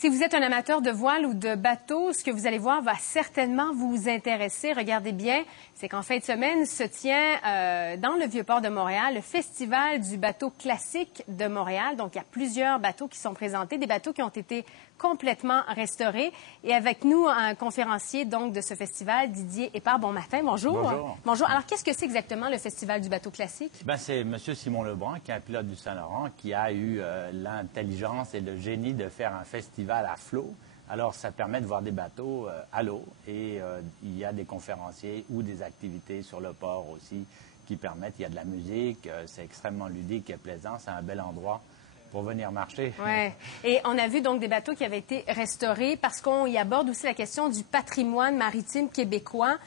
Si vous êtes un amateur de voile ou de bateau, ce que vous allez voir va certainement vous intéresser. Regardez bien, c'est qu'en fin de semaine se tient dans le Vieux-Port de Montréal le Festival du bateau classique de Montréal. Donc, il y a plusieurs bateaux qui sont présentés, des bateaux qui ont été complètement restaurés. Et avec nous, un conférencier donc de ce festival, Didier Épard. Bon matin, bonjour. Bonjour. Bonjour. Alors, qu'est-ce que c'est exactement le Festival du bateau classique? C'est M. Simon Lebrun, qui est un pilote du Saint-Laurent, qui a eu l'intelligence et le génie de faire un festival à flot. Alors, ça permet de voir des bateaux à l'eau et il y a des conférenciers ou des activités sur le port aussi qui permettent. Il y a de la musique, c'est extrêmement ludique et plaisant. C'est un bel endroit pour venir marcher. Oui. Et on a vu donc des bateaux qui avaient été restaurés parce qu'on y aborde aussi la question du patrimoine maritime québécois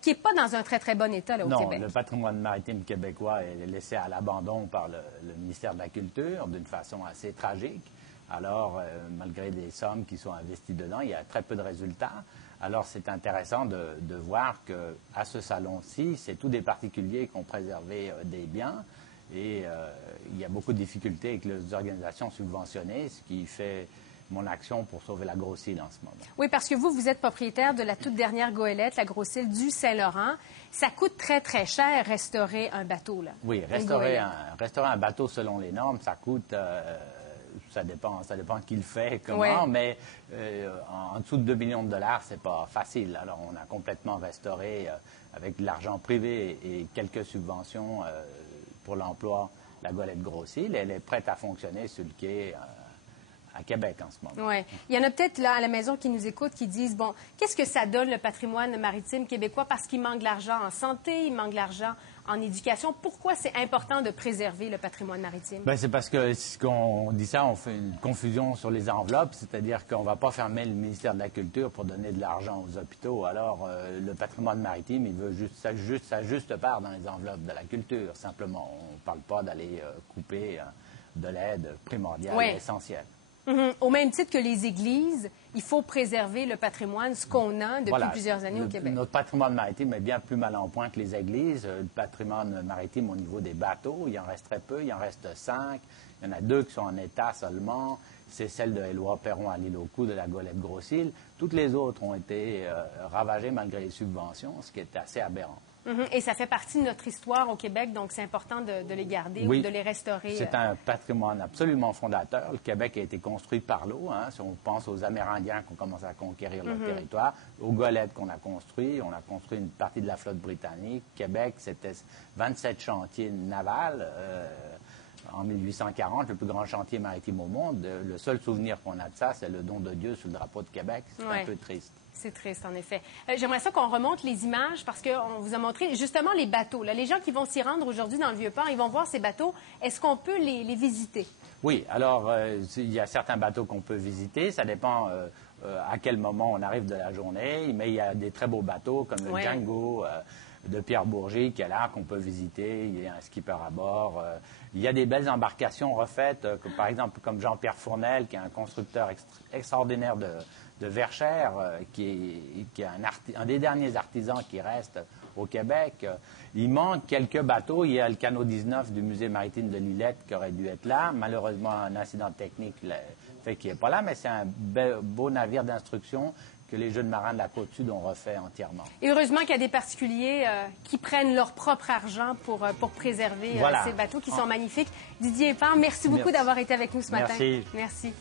qui n'est pas dans un très, très bon état là, au Québec. Non, le patrimoine maritime québécois est laissé à l'abandon par le ministère de la Culture d'une façon assez tragique. Alors, malgré des sommes qui sont investies dedans, il y a très peu de résultats. Alors, c'est intéressant de voir qu'à ce salon-ci, c'est tous des particuliers qui ont préservé des biens. Et il y a beaucoup de difficultés avec les organisations subventionnées, ce qui fait mon action pour sauver la Grosse-Île en ce moment. Oui, parce que vous êtes propriétaire de la toute dernière goélette, la Grosse-Île du Saint-Laurent. Ça coûte très, très cher restaurer un bateau, là. Oui, restaurer un bateau selon les normes, ça coûte... ça dépend qui le fait, comment, mais en dessous de 2 millions de dollars, c'est pas facile. Alors, on a complètement restauré avec de l'argent privé et quelques subventions pour l'emploi la goélette Grosse-Île. Elle est prête à fonctionner sur le quai à Québec en ce moment. Oui. Il y en a peut-être là à la maison qui nous écoutent qui disent, bon, qu'est-ce que ça donne le patrimoine maritime québécois parce qu'il manque de l'argent en santé, il manque de l'argent en éducation. Pourquoi c'est important de préserver le patrimoine maritime? C'est parce que si on dit ça, on fait une confusion sur les enveloppes, c'est-à-dire qu'on ne va pas fermer le ministère de la Culture pour donner de l'argent aux hôpitaux. Alors, le patrimoine maritime, il veut juste sa juste part dans les enveloppes de la culture, simplement. On ne parle pas d'aller couper de l'aide primordiale et essentielle. Au même titre que les églises, il faut préserver le patrimoine, ce qu'on a depuis plusieurs années au Québec. Notre patrimoine maritime est bien plus mal en point que les églises. Le patrimoine maritime au niveau des bateaux, il en reste très peu, il en reste 5. Il y en a 2 qui sont en état seulement. C'est celle de Éloy-Perron à l'île aux Coudres de la goélette Grosse-Île. Toutes les autres ont été ravagées malgré les subventions, ce qui est assez aberrant. Et ça fait partie de notre histoire au Québec, donc c'est important de les garder ou de les restaurer. C'est un patrimoine absolument fondateur. Le Québec a été construit par l'eau. Si on pense aux Amérindiens qui ont commencé à conquérir le territoire, aux goélettes qu'on a construit, on a construit une partie de la flotte britannique. Québec, c'était 27 chantiers navals. En 1840, le plus grand chantier maritime au monde. Le seul souvenir qu'on a de ça, c'est le don de Dieu sous le drapeau de Québec. C'est un peu triste. C'est triste, en effet. J'aimerais ça qu'on remonte les images parce qu'on vous a montré justement les bateaux. Là. Les gens qui vont s'y rendre aujourd'hui dans le Vieux-Port, ils vont voir ces bateaux. Est-ce qu'on peut les visiter? Oui. Alors, il y a certains bateaux qu'on peut visiter. Ça dépend à quel moment on arrive de la journée. Mais il y a des très beaux bateaux comme le Django de Pierre Bourget qui est là, qu'on peut visiter. Il y a un skipper à bord. Il y a des belles embarcations refaites, par exemple comme Jean-Pierre Fournel, qui est un constructeur extraordinaire de Verchères, qui est un des derniers artisans qui reste au Québec. Il manque quelques bateaux. Il y a le canot 19 du Musée maritime de Lillette qui aurait dû être là. Malheureusement, un incident technique fait qu'il n'est pas là, mais c'est un beau navire d'instruction que les jeunes marins de la Côte-Sud ont refait entièrement. Et heureusement qu'il y a des particuliers qui prennent leur propre argent pour préserver ces bateaux qui sont magnifiques. Didier Épard, merci beaucoup d'avoir été avec nous ce matin. Merci. Merci.